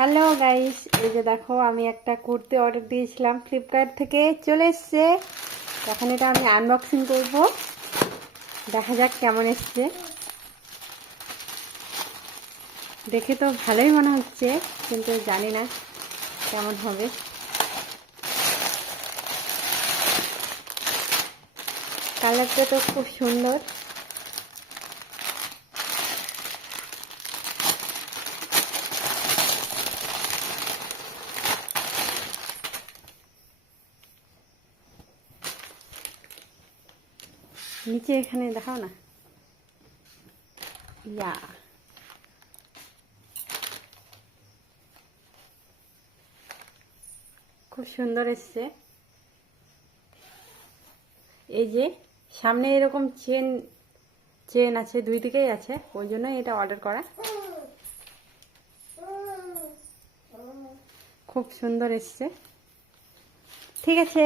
Hello guys, এই যে দেখো আমি একটা কুর্তি অর্ডার দিয়েছিলাম ফ্লিপকার্ট থেকে, চলে এসছে। তখন এটা আমি আনবক্সিং করব, দেখা যাক কেমন এসছে। দেখে তো ভালোই মনে হচ্ছে, কিন্তু জানি না কেমন হবে। কালারটা তো খুব সুন্দর। নিচে এখানে দেখাও না, ইয়া খুব সুন্দর এসছে। এই যে সামনে এরকম চেন চেন আছে, দুই দিকেই আছে, ওই জন্য এটা অর্ডার করা। খুব সুন্দর এসছে। ঠিক আছে।